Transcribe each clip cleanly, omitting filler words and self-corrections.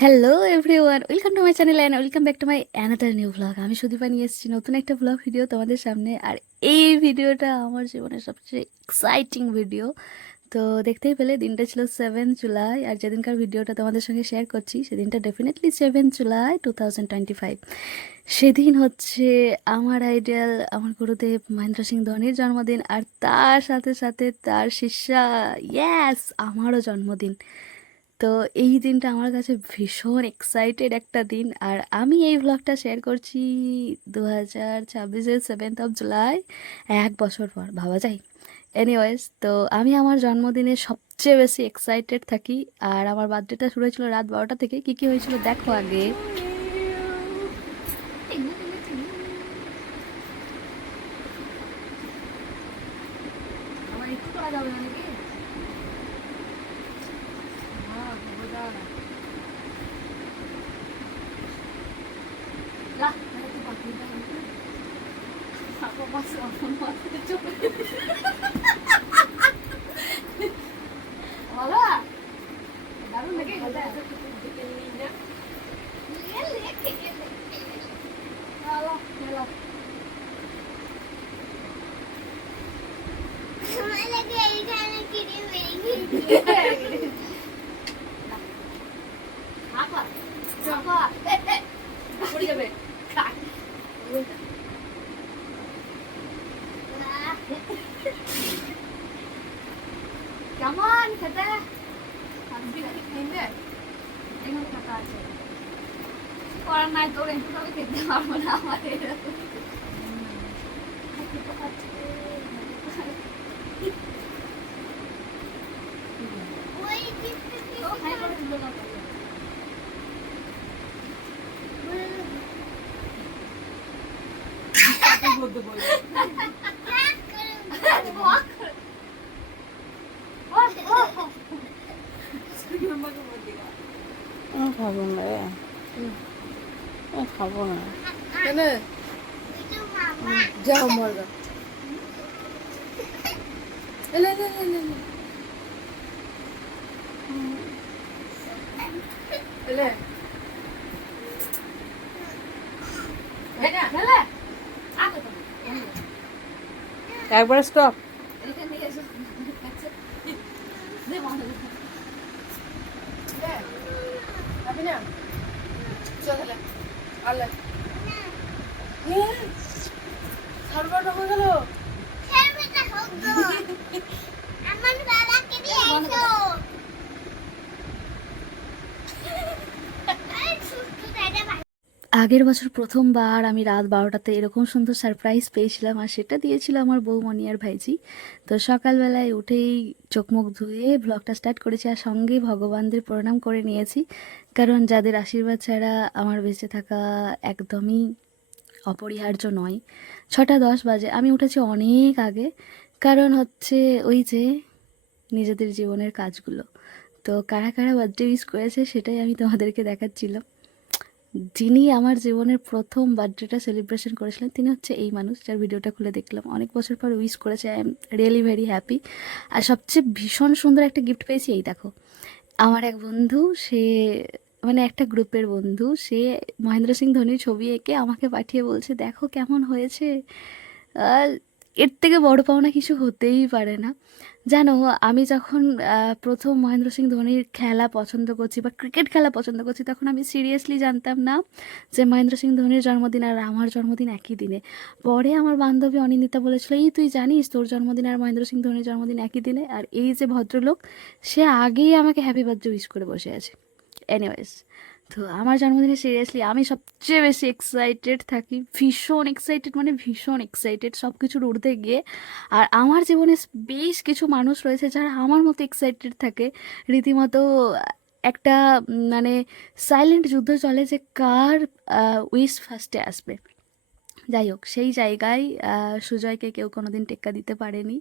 Hello everyone, welcome to my channel and welcome back to my another new blog. আমি সুদীপা নিয়ে এসেছি নতুন একটা ব্লগ ভিডিও তোমাদের সামনে। আর এই ভিডিওটা আমার জীবনের সবচেয়ে এক্সাইটিং ভিডিও। তো দেখতেই পেলে দিনটা ছিল 7 জুলাই, আর যেদিনকার ভিডিওটা তোমাদের সঙ্গে শেয়ার করছি সেদিনটা ডেফিনেটলি 7 জুলাই 2025। সেদিন হচ্ছে আমার আইডল, আমার গুরুদেব মহেন্দ্র সিং ধোনির জন্মদিন, আর তার সাথে সাথে তার শিষ্যা, ইয়াস, আমারও জন্মদিন। তো এই দিনটা আমার কাছে ভীষণ এক্সাইটেড একটা দিন, আর আমি এই ভ্লগটা শেয়ার করছি 2026-এর 7 জুলাই, 1 বছর পর। ভাবা যায়? এনিওয়েজ, তো আমি আমার জন্মদিনে সবচেয়ে বেশি এক্সাইটেড থাকি। আর আমার বার্থডেটা শুরু হয়েছিল রাত 12টা থেকে। কী কী হয়েছিল দেখো আগে। আমার একটু করা যাবে না নাকি? হ্যাঁ, বোঝা না। লাহ, মানে একটু বাকি দাও। Apa masuk apa masuk coba. Wala. Darum lagi ada. Lihat lihat lihat. Halo, halo. Sama lagi ikan kiri kiri. Apa? Apa? Puri jabe. Kak. কেমন খেতে? শান্তি লাগে খেতে? এখানে খাতা আছে, করার নাই তোর, একটু তবে খেতে পারবো না আমার এরকম। খাবো না রে, খাবো না। কেন যাও মরগা এলে এলে এলে এলে এলে একবার স্টপ। যাবি না? চল তাহলে আলে সার্ভারটা হয়ে গেল। আগের বছর প্রথমবার আমি রাত 12টাতে এরকম সুন্দর সারপ্রাইজ পেয়েছিলাম, আর সেটা দিয়েছিল আমার বৌমনি আর ভাইজি। তো সকালবেলায় উঠেই চোখ মুখ ধুয়ে ব্লগটা স্টার্ট করেছি, আর সঙ্গে ভগবানদের প্রণাম করে নিয়েছি, কারণ যাদের আশীর্বাদ ছাড়া আমার বেঁচে থাকা একদমই অপরিহার্য নয়। 6টা 10 বাজে, আমি উঠেছি অনেক আগে, কারণ হচ্ছে ওই যে নিজেদের জীবনের কাজগুলো। তো কারা কারা বার্থডে উইশ করেছে সেটাই আমি তোমাদেরকে দেখাচ্ছিলাম। যিনি আমার জীবনের প্রথম বার্থডেটা সেলিব্রেশন করেছিলেন তিনি হচ্ছে এই মানুষ যার ভিডিওটা খুলে দেখলাম। অনেক বছর পর উইশ করেছে, I am really very happy. আর সবচেয়ে ভীষণ সুন্দর একটা গিফট পেয়েছি, এই দেখো। আমার এক বন্ধু, সে মানে একটা গ্রুপের বন্ধু, সে মহেন্দ্র সিং ধোনির ছবি এঁকে আমাকে পাঠিয়ে বলছে দেখো কেমন হয়েছে। আর এর থেকে বড় পাওনা কিছু হতেই পারে না। জানো, আমি যখন প্রথম মহেন্দ্র সিং ধোনির খেলা পছন্দ করছি বা ক্রিকেট খেলা পছন্দ করছি, তখন আমি সিরিয়াসলি জানতাম না যে মহেন্দ্র সিং ধোনির জন্মদিন আর আমার জন্মদিন একই দিনে। পরে আমার বান্ধবী অনিন্দিতা বলেছিল, এই তুই জানিস তোর জন্মদিন আর মহেন্দ্র সিং ধোনির জন্মদিন একই দিনে? আর এই যে ভদ্রলোক, সে আগেই আমাকে হ্যাপি বার্থডে উইশ করে বসে আছে। এনিওয়েজ, তো আমার জন্মদিনে সিরিয়াসলি আমি সবচেয়ে বেশি এক্সাইটেড থাকি, ভীষণ এক্সাইটেড, মানে ভীষণ এক্সাইটেড সব কিছুর ঊর্ধ্বে গিয়ে। আর আমার জীবনে বেশ কিছু মানুষ রয়েছে যারা আমার মতো এক্সাইটেড থাকে, রীতিমতো একটা মানে সাইলেন্ট যুদ্ধ চলে যে কার উইশ ফার্স্টে আসবে। যাই হোক, সেই জায়গায় সুজয়কে কেউ কোনোদিন টেক্কা দিতে পারেনি।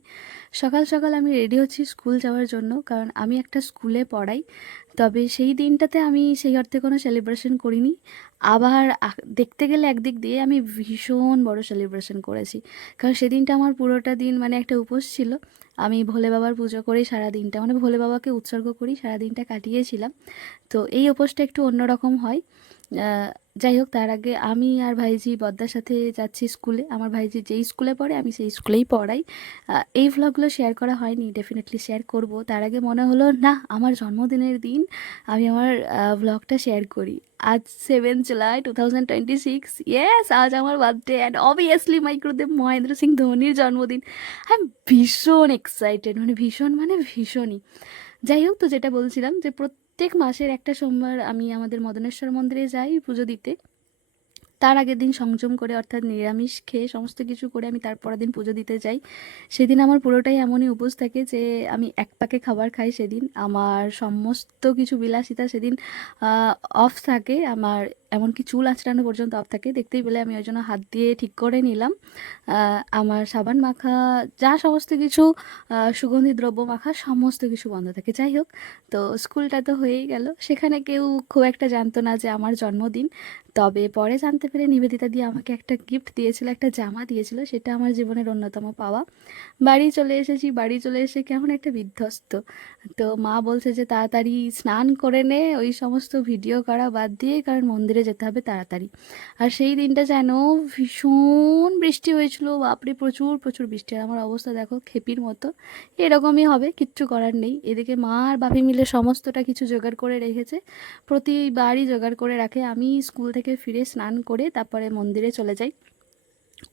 সকাল সকাল আমি রেডি হচ্ছি স্কুল যাওয়ার জন্য, কারণ আমি একটা স্কুলে পড়াই। তবে সেই দিনটাতে আমি সেই অর্থে কোনো সেলিব্রেশন করিনি। আবার দেখতে গেলে একদিক দিয়ে আমি ভীষণ বড় সেলিব্রেশন করেছি, কারণ সেদিনটা আমার পুরোটা দিন মানে একটা উপোস ছিল। আমি ভোলে বাবার পুজো করেই সারা দিনটা, মানে ভোলে বাবাকে উৎসর্গ করি সারা দিনটা কাটিয়েছিলাম। তো এই উপোসটা একটু অন্যরকম হয়। আহ, যাই হোক, তার আগে আমি আর ভাইজি বদ্দার সাথে যাচ্ছি স্কুলে। আমার ভাইজি যেই স্কুলে পড়ে আমি সেই স্কুলেই পড়াই। এই ভ্লগগুলো শেয়ার করা হয়নি, ডেফিনেটলি শেয়ার করব। তার আগে মনে হলো না, আমার জন্মদিনের দিন আমি আমার ভ্লগটা শেয়ার করি। আজ 7 জুলাই 2026, ইয়েস, আজ আমার বার্থডে অ্যান্ড অবভিয়াসলি মাই গুরুদেব মহেন্দ্র সিং ধোনির জন্মদিন। আই এম ভীষণ এক্সাইটেড, মানে ভীষণ মানে ভীষণই। যাই হোক, তো যেটা বলছিলাম যে প্রত্যেক মাসের একটা সোমবার আমি আমাদের মদনেশ্বর মন্দিরে যাই পুজো দিতে। তার আগের দিন সংযম করে, অর্থাৎ নিরামিষ খেয়ে সমস্ত কিছু করে আমি তার পরের দিন পুজো দিতে যাই। সেদিন আমার পুরোটাই এমনই উপোস থাকে যে আমি এক পাকে খাবার খাই সেদিন। আমার সমস্ত কিছু বিলাসিতা সেদিন অফ থাকে। আমার এমনকি চুল আঁচড়ানো পর্যন্ত অফ থাকে। দেখতেই পেলে আমি ওই জন্য হাত দিয়ে ঠিক করে নিলাম। আমার সাবান মাখা, যা সমস্ত কিছু সুগন্ধি দ্রব্য মাখা, সমস্ত কিছু বন্ধ থাকে। যাই হোক, তো স্কুলটা তো হয়েই গেল। সেখানে কেউ খুব একটা জানতো না যে আমার জন্মদিন। তবে পরে জানতে পেরে নিবেদিতা দিয়ে আমাকে একটা গিফট দিয়েছিল, একটা জামা দিয়েছিল। সেটা আমার জীবনের অন্যতম পাওয়া। বাড়ি চলে এসেছি, বাড়ি চলে এসে কেমন একটা বিধ্বস্ত। তো মা বলছে যে তাড়াতাড়ি স্নান করে নে, ওই সমস্ত ভিডিও করা বাদ দিয়ে, কারণ মন্দিরে যেতে হবে তাড়াতাড়ি। আর সেই দিনটা যেন ভীষণ বৃষ্টি হয়েছিল, বাপরে প্রচুর প্রচুর বৃষ্টি। আর আমার অবস্থা দেখো, খেপির মতো। এরকমই হবে, কিচ্ছু করার নেই। এদিকে মা আর বাপি মিলে সমস্তটা কিছু জোগাড় করে রেখেছে, প্রতিবারই জোগাড় করে রাখে। আমি স্কুল থেকে ফিরে স্নান করে তারপরে মন্দিরে চলে যাই।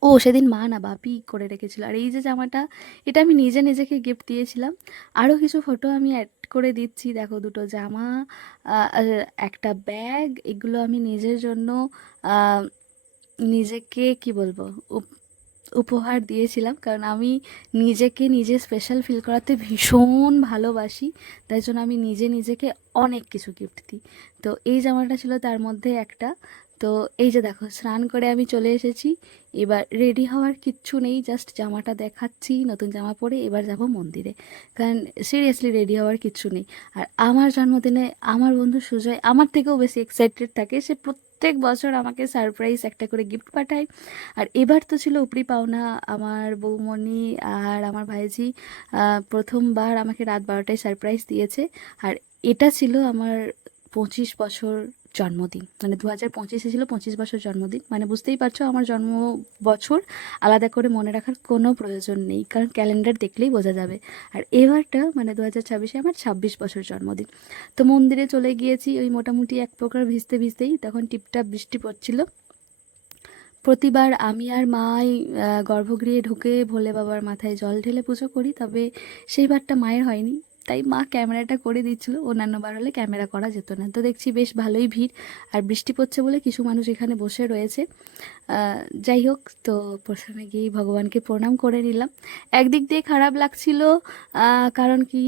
ও সেদিন মা না, বাপি করে রেখেছিল। আর এই যে জামাটা, এটা আমি নিজে নিজেকে গিফট দিয়েছিলাম। আরও কিছু ফটো আমি অ্যাড করে দিচ্ছি, দেখো, দুটো জামা, আর একটা ব্যাগ, এগুলো আমি নিজের জন্য আহ, নিজেকে কি বলবো, উপহার দিয়েছিলাম। কারণ আমি নিজেকে নিজে স্পেশাল ফিল করাতে ভীষণ ভালোবাসি, তাই জন্য আমি নিজে নিজেকে অনেক কিছু গিফট দিই। তো এই জামাটা ছিল তার মধ্যে একটা। তো এই যে দেখো, স্নান করে আমি চলে এসেছি। এবার রেডি হওয়ার কিচ্ছু নেই, জাস্ট জামাটা দেখাচ্ছি, নতুন জামা পরে এবার যাব মন্দিরে। কারণ সিরিয়াসলি রেডি হওয়ার কিচ্ছু নেই। আর আমার জন্মদিনে আমার বন্ধু সুজয় আমার থেকেও বেশি এক্সাইটেড থাকে। সে প্রত্যেক বছর আমাকে সারপ্রাইজ একটা করে গিফট পাঠায়। আর এবার তো ছিল উপরি পাওনা, আমার বৌমণি আর আমার ভাইজি প্রথমবার আমাকে রাত 12টায় সারপ্রাইজ দিয়েছে। আর এটা ছিল আমার 25 বছর জন্মদিন, মানে 2025-এ ছিল 25 বছর জন্মদিন। মানে বুঝতেই পারছো, আমার জন্ম বছর আলাদা করে মনে রাখার কোনো প্রয়োজন নেই, কারণ ক্যালেন্ডার দেখলেই বোঝা যাবে। আর এবারটা মানে 2026-এ আমার 26 বছর জন্মদিন। তো মন্দিরে চলে গিয়েছি ওই মোটামুটি এক প্রকার ভিজতে ভিজতেই, তখন টিপটাপ বৃষ্টি পড়ছিল। প্রতিবার আমি আর মাই গর্ভগৃহে ঢুকে ভোলে বাবার মাথায় জল ঢেলে পুজো করি, তবে সেইবারটা মায়ের হয়নি। তাই মা ক্যামেরাটা করে দিচ্ছিল, অন্যান্য বার হলে ক্যামেরা করা যেত না। তো দেখছি বেশ ভালোই ভিড়, আর বৃষ্টি পড়ছে বলে কিছু মানুষ এখানে বসে রয়েছে। যাই হোক, তো প্রথমে গিয়েই ভগবানকে প্রণাম করে নিলাম। একদিক দিয়ে খারাপ লাগছিল, কারণ কি,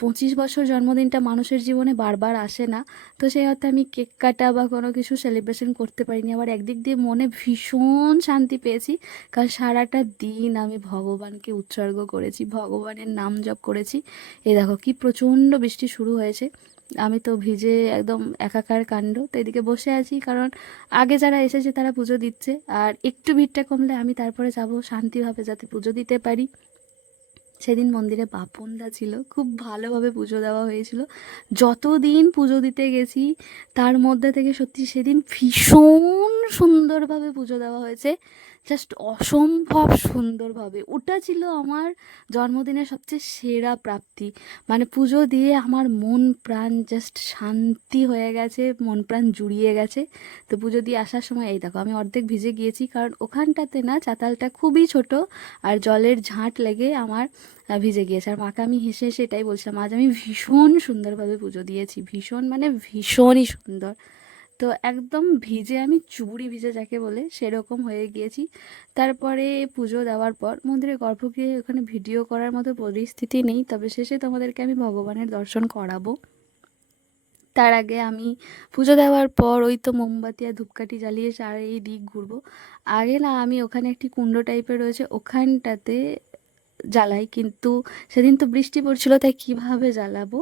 25 বছর জন্মদিনটা মানুষের জীবনে বারবার আসে না। তো সেই অর্থে আমি কেক কাটা বা কোনো কিছু সেলিব্রেশন করতে পারিনি। আবার একদিক দিয়ে মনে ভীষণ শান্তি পেয়েছি, কারণ সারাটা দিন আমি ভগবানকে উৎসর্গ করেছি, ভগবানের নাম জপ করেছি। এই দেখো কি প্রচণ্ড বৃষ্টি শুরু হয়েছে, আমি তো ভিজে একদম একাকার কাণ্ড। তো এদিকে বসে আছি, কারণ আগে যারা এসেছে তারা পুজো দিচ্ছে, আর একটু ভিড়টা কমলে আমি তারপরে যাব শান্তিভাবে, যাতে পুজো দিতে পারি। সেদিন মন্দিরে বাপনদা ছিল, খুব ভালোভাবে পুজো দেওয়া হয়েছিল। যতদিন পুজো দিতে গেছি তার মধ্যে থেকে সত্যি সেদিন ভীষণ সুন্দরভাবে পুজো দেওয়া হয়েছে, জাস্ট অসম্ভব সুন্দরভাবে। ওটা ছিল আমার জন্মদিনের সবচেয়ে সেরা প্রাপ্তি। মানে পুজো দিয়ে আমার মন প্রাণ জাস্ট শান্তি হয়ে গেছে, মন প্রাণ জুড়িয়ে গেছে। তো পুজো দিয়ে আসার সময় এই দেখো, আমি অর্ধেক ভিজে গিয়েছি, কারণ ওখানটাতে না চাতালটা খুবই ছোট, আর জলের ঝাঁট লেগে আমার ভিজে গিয়েছে। আর মাকে আমি হেসে হেসে এটাই বলছিলাম, আজ আমি ভীষণ সুন্দরভাবে পুজো দিয়েছি, ভীষণ মানে ভীষণই সুন্দর। তো একদম ভিজে, আমি চুবড়ি ভিজে যাকে বলে, সেরকম হয়ে গিয়েছি। তারপরে পুজো দেওয়ার পর মন্দিরে গর্ভগৃহে ওখানে ভিডিও করার মতো পরিস্থিতি নেই, তবে শেষে তোমাদেরকে আমি ভগবানের দর্শন করাবো। তার আগে আমি পুজো দেওয়ার পর ওই তো মোমবাতি আর ধূপকাঠি জ্বালিয়ে চারিদিক ঘুরবো। আগে না আমি ওখানে একটি কুণ্ড টাইপের রয়েছে ওখানটাতে জ্বালাই, কিন্তু সেদিন তো বৃষ্টি পড়ছিল তাই কিভাবে জ্বালাবো।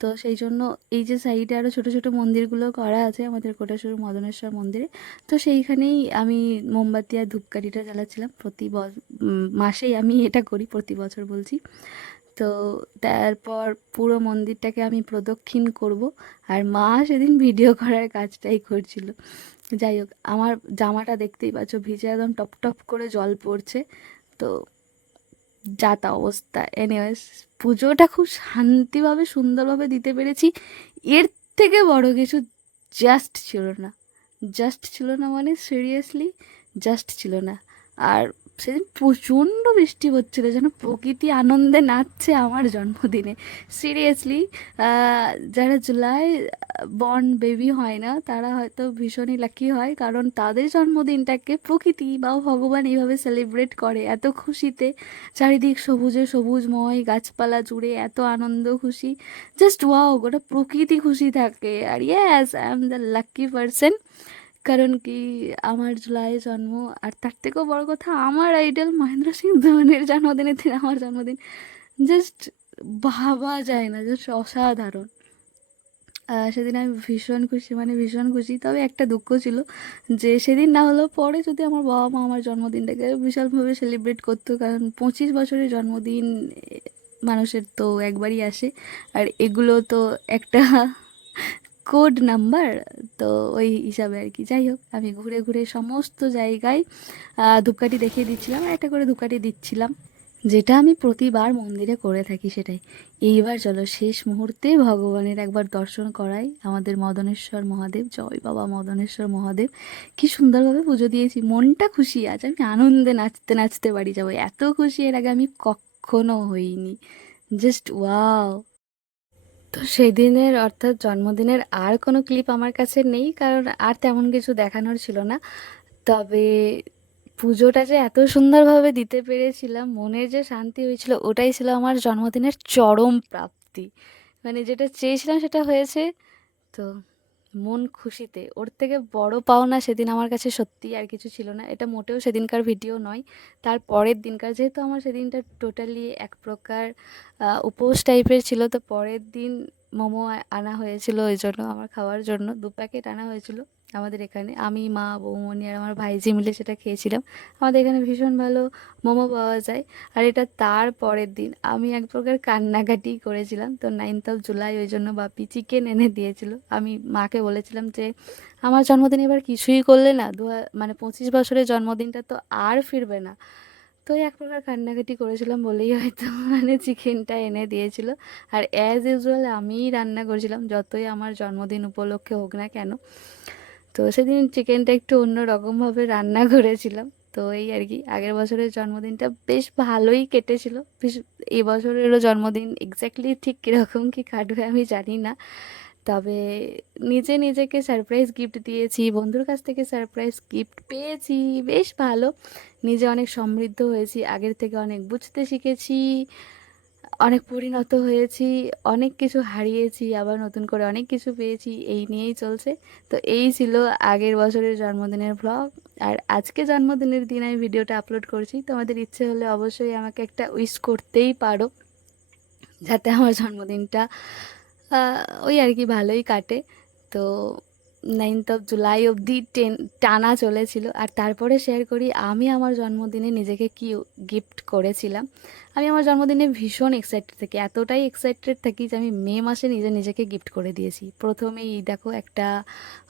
তো সেই জন্য এই যে সাইডে আরও ছোট ছোট মন্দিরগুলো করা আছে আমাদের কোটেশ্বর মদনেশ্বর মন্দিরে, তো সেইখানেই আমি মোমবাতি আর ধূপকাঠিটা জ্বালাচ্ছিলাম। মাসেই আমি এটা করি, প্রতি বছর বলছি। তো তারপর পুরো মন্দিরটাকে আমি প্রদক্ষিণ করব, আর মা সেদিন ভিডিও করার কাজটাই করছিল। যাই হোক, আমার জামাটা দেখতেই পাচ্ছ ভিজে একদম টপ টপ করে জল পড়ছে। তো যা তা অবস্থা, এনিওয়েজ পুজোটা খুব শান্তিভাবে সুন্দরভাবে দিতে পেরেছি। এর থেকে বড় কিছু জাস্ট ছিল না, জাস্ট ছিল না মানে সিরিয়াসলি জাস্ট ছিল না। আর সেদিন প্রচণ্ড বৃষ্টি হচ্ছিল, যেন প্রকৃতি আনন্দে নাচছে আমার জন্মদিনে। সিরিয়াসলি যারা জুলাই বর্ন বেবি হয় না তারা হয়তো ভীষণই লাকি হয়, কারণ তাদের জন্মদিনটাকে প্রকৃতি বা ভগবান এইভাবে সেলিব্রেট করে এত খুশিতে। চারিদিক সবুজে সবুজময়, গাছপালা জুড়ে এত আনন্দ খুশি, জাস্ট ওয়াও, গোটা প্রকৃতি খুশি থাকে। আর yes, I am the lucky person, কারণ কি আমার জুলাই জন্ম। আর তার থেকেও বড় কথা, আমার আইডল মহেন্দ্র সিং ধোনির জন্মদিনের দিন আমার জন্মদিন, জাস্ট ভাবা যায় না, জাস্ট অসাধারণ। সেদিন আমি ভীষণ খুশি, মানে ভীষণ খুশি। তবে একটা দুঃখ ছিল যে সেদিন না হলেও পরে যদি আমার বাবা মা আমার জন্মদিনটাকে বিশালভাবে সেলিব্রেট করতো, কারণ 25 বছরের জন্মদিন মানুষের তো একবারই আসে, আর এগুলো তো একটা কোড নাম্বার। তো ওই হিসাবে আর কি। যাই হোক, আমি ঘুরে ঘুরে সমস্ত জায়গায় ধূপকাঠি দেখিয়ে দিচ্ছিলাম, আর একটা করে ধূপকাঠি দিচ্ছিলাম, যেটা আমি প্রতিবার মন্দিরে করে থাকি সেটাই। এইবার চলো শেষ মুহূর্তে ভগবানের একবার দর্শন করাই, আমাদের মদনেশ্বর মহাদেব। জয় বাবা মদনেশ্বর মহাদেব। কি সুন্দরভাবে পুজো দিয়েছি, মনটা খুশি। আজ আমি আনন্দে নাচতে নাচতে বাড়ি যাবো, এত খুশি এর আগে আমি কখনো হইনি। Just wow. তো সেদিনের অর্থাৎ জন্মদিনের আর কোনো ক্লিপ আমার কাছে নেই, কারণ আর তেমন কিছু দেখানোর ছিল না। তবে পুজোটা যে এত সুন্দরভাবে দিতে পেরেছিলাম, মনের যে শান্তি হয়েছিল, ওটাই ছিল আমার জন্মদিনের চরম প্রাপ্তি। মানে যেটা চেয়েছিলাম সেটা হয়েছে। তো মন খুশিতে, ওর থেকে বড় পাওনা সেদিন আমার কাছে সত্যি আর কিছু ছিল না। এটা মোটেও সেদিনকার ভিডিও নয়, তার পরের দিনকার, যেহেতু আমার সেদিনটা টোটালি এক প্রকার উপোস টাইপের ছিল। তো পরের দিন মোমো আনা হয়েছিল, ওই জন্য আমার খাওয়ার জন্য 2 প্যাকেট আনা হয়েছিল আমাদের এখানে। আমি, মা, বৌমনি আর আমার ভাইজি মিলে সেটা খেয়েছিলাম। আমাদের এখানে ভীষণ ভালো মোমো পাওয়া যায়। আর এটা তার পরের দিন আমি এক প্রকার কান্নাকাটি করেছিলাম। তো 9th of July, ওই জন্য বাপি চিকেন এনে দিয়েছিল। আমি মাকে বলেছিলাম যে আমার জন্মদিন এবার কিছুই করলে না, মানে 25 বছরের জন্মদিনটা তো আর ফিরবে না। তো এই এক প্রকার কান্নাকাটি করেছিলাম বলেই হয়তো মানে চিকেনটা এনে দিয়েছিল। আর অ্যাজ ইউজুয়াল আমিই রান্না করেছিলাম, যতই আমার জন্মদিন উপলক্ষে হোক না কেন। তো সেদিন চিকেনটা একটু অন্য রকমভাবে রান্না করেছিলাম। তো এই আর কি, আগের বছরের জন্মদিনটা বেশ ভালোই কেটেছিল। বেশ, এই বছরেরও জন্মদিন এক্স্যাক্টলি ঠিক কীরকম কী কাটবে আমি জানি না। তবে নিজে নিজেকে সারপ্রাইজ গিফট দিয়েছি, বন্ধুর কাছ থেকে সারপ্রাইজ গিফট পেয়েছি, বেশ ভালো। নিজে অনেক সমৃদ্ধ হয়েছি, আগের থেকে অনেক বুঝতে শিখেছি, অনেক পরিণত হয়েছি, অনেক কিছু হারিয়েছি, আবার নতুন করে অনেক কিছু পেয়েছি, এই নিয়েই চলছে। তো এই ছিল আগের বছরের জন্মদিনের ভ্লগ। আর আজকে জন্মদিনের দিন আমি ভিডিওটা আপলোড করছি। তোমাদের ইচ্ছে হলে অবশ্যই আমাকে একটা উইশ করতেই পারো, যাতে আমার জন্মদিনটা ওই আর কি ভালোই কাটে। তো 9th of July অবধি টানা চলেছিল। আর তারপরে শেয়ার করি আমি আমার জন্মদিনে নিজেকে কি গিফট করেছিলাম। আমি আমার জন্মদিনে ভীষণ এক্সাইটেড থাকি, এতটাই এক্সাইটেড থাকি যে আমি মে মাসে নিজেকে গিফট করে দিয়েছি। প্রথমেই দেখো একটা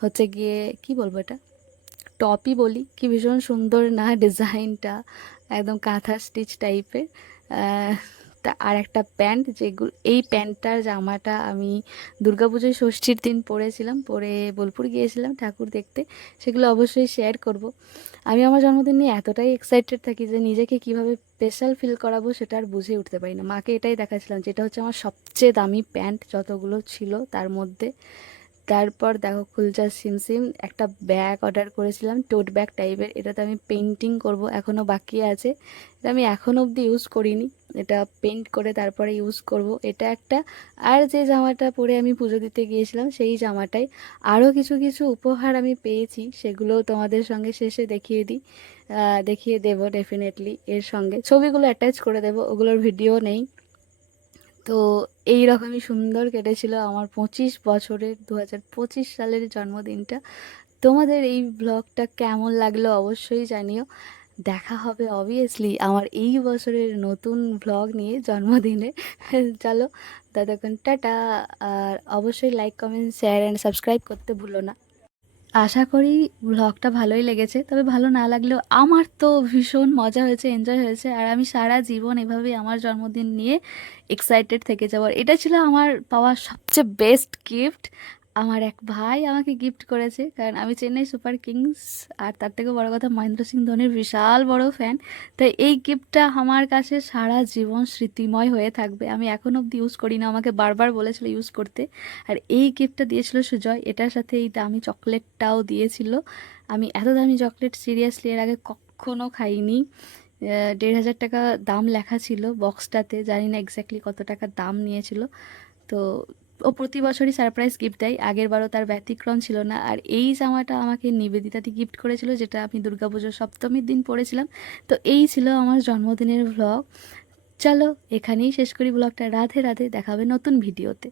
হচ্ছে গিয়ে, কি বলবো, এটা টপই বলি, কি ভীষণ সুন্দর না ডিজাইনটা, একদম কাঁথা স্টিচ টাইপের। তা আর একটা প্যান্ট, যেগুলো এই প্যান্টটার জামাটা আমি দুর্গাপুজোয় ষষ্ঠীর দিন পরেছিলাম, পরে বোলপুর গিয়েছিলাম ঠাকুর দেখতে। সেগুলো অবশ্যই শেয়ার করব। আমি আমার জন্মদিন নিয়ে এতটাই এক্সাইটেড থাকি যে নিজেকে কিভাবে স্পেশাল ফিল করাবো সেটা আর বুঝে উঠতে পারি না। মাকে এটাই দেখাচ্ছিলাম, যেটা হচ্ছে আমার সবচেয়ে দামি প্যান্ট যতগুলো ছিল তার মধ্যে। তারপর দেখো খুলচা সিমসিম একটা ব্যাগ অর্ডার করেছিলাম, টোট ব্যাগ টাইপের। এটাতে আমি পেন্টিং করব, এখনও বাকি আছে। এটা আমি এখনও অবধি ইউজ করিনি, এটা পেন্ট করে তারপরে ইউজ করব। এটা একটা। আর যে জামাটা পরে আমি পুজো দিতে গিয়েছিলাম সেই জামাটাই। আরও কিছু কিছু উপহার আমি পেয়েছি, সেগুলো তোমাদের সঙ্গে শেষে দেখিয়ে দিই, দেখিয়ে দেবো ডেফিনেটলি। এর সঙ্গে ছবিগুলো অ্যাটাচ করে দেবো, ওগুলোর ভিডিও নেই। তো এই রকমই সুন্দর কেটেছিল আমার 25 বছরের 2025 সালের জন্মদিনটা। তোমাদের এই ব্লগটা কেমন লাগলো অবশ্যই জানিও। দেখা হবে অবভিয়াসলি আমার এই বছরের নতুন ব্লগ নিয়ে জন্মদিনে। চলো, ততক্ষণ টাটা। আর অবশ্যই like, comment, share and subscribe করতে ভুলো না। আশা করি ব্লগটা ভালোই লেগেছে, তবে ভালো না লাগলেও আমার তো ভীষণ মজা হয়েছে, এনজয় হয়েছে। আর আমি সারা জীবন এভাবেই আমার জন্মদিন নিয়ে এক্সাইটেড থেকে যাওয়ার। এটা ছিল আমার পাওয়া সবচেয়ে বেস্ট গিফট। আমার এক ভাই আমাকে গিফট করেছে, কারণ আমি চেন্নাই সুপার কিংস আর তার থেকে বড় কথা মহেন্দ্র সিং ধোনির বিশাল বড় ফ্যান। তাই এই গিফটটা আমার কাছে সারা জীবন স্মৃতিময় হয়ে থাকবে। আমি এখন অবধি ইউজ করি না, আমাকে বারবার বলেছিল ইউজ করতে। আর এই গিফটটা দিয়েছিল সুজয়, এটার সাথে এই দামি চকলেটটাও দিয়েছিল। আমি এত দামি চকলেট সিরিয়াসলি এর আগে কখনো খাইনি। 1,500 টাকা দাম লেখা ছিল বক্সটাতে, জানি না এক্স্যাক্টলি কত টাকা দাম নিয়েছিল। তো ও প্রতি বছরই সারপ্রাইজ গিফট দেয়, আগের বারও তার ব্যতিক্রম ছিল না। আর এই জামাটা আমাকে নিবেদিতাদি গিফট করেছিল, যেটা আমি দুর্গাপুজোর সপ্তমীর দিন পরেছিলাম। তো এই ছিল আমার জন্মদিনের ভ্লগ। চলো এখানেই শেষ করি ব্লগটা। রাধে রাধে, দেখা হবে নতুন ভিডিওতে।